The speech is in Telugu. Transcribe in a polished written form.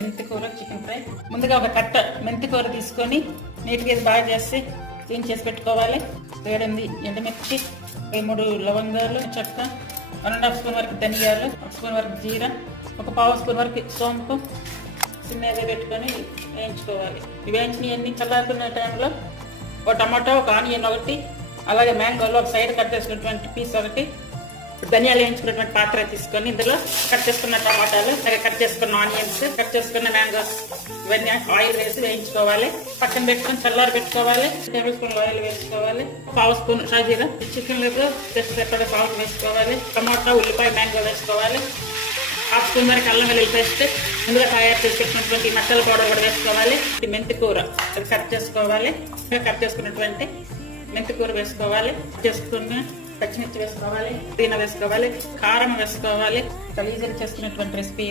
మెంతి కూర, చికెన్ ఫ్రై. ముందుగా ఒక కట్ట మెంతి కూర తీసుకొని నీట్గా ఇది బాగా చేసి క్లీన్ చేసి పెట్టుకోవాలి. 7 ఎండుమిర్చి, 3 లవంగాలు, చెక్క, 1.5 స్పూన్ వరకు ధనియాలు, 1 స్పూన్ వరకు జీరా, ఒక 1/2 స్పూన్ వరకు సోంపు చిన్నగా పెట్టుకొని వేయించుకోవాలి. వేయించినవన్నీ చల్లారుకునే టైంలో ఒక టమాటా, ఒక ఆనియన్ ఒకటి, అలాగే మ్యాంగోలో ఒక సైడ్ కట్ చేసుకున్నటువంటి పీస్ ఒకటి, ధనియాలు వేయించుకున్నటువంటి పాత్ర తీసుకొని ఇందులో కట్ చేసుకున్న టమాటాలు, అలాగే కట్ చేసుకున్న ఆనియన్స్, కట్ చేసుకున్న మ్యాంగోస్ ఇవన్నీ ఆయిల్ వేసి వేయించుకోవాలి. పక్కన పెట్టుకొని చల్లారి పెట్టుకోవాలి. 1 టేబుల్ స్పూన్ ఆయిల్ వేసుకోవాలి. 1/2 స్పూన్ షాజీరా, చికెన్ లో టెస్ట్ పెప్పర్ సాల్ట్ వేసుకోవాలి. టమాటా, ఉల్లిపాయ, మ్యాంగో వేసుకోవాలి. 1/2 స్పూన్ వరకు అల్లం వెల్లుల్లి పేస్ట్, ముందుగా తయారు చేసి పెట్టినటువంటి మసాలా పౌడర్ కూడా వేసుకోవాలి. మెంతి కూర అది కట్ చేసుకోవాలి. కట్ చేసుకున్నటువంటి మెంతి కూర వేసుకోవాలి. చేసుకున్న పచ్చిమిర్చి వేసుకోవాలి, పుదీనా వేసుకోవాలి, కారం వేసుకోవాలి. ఈజీగా చేసుకున్నటువంటి రెసిపీ.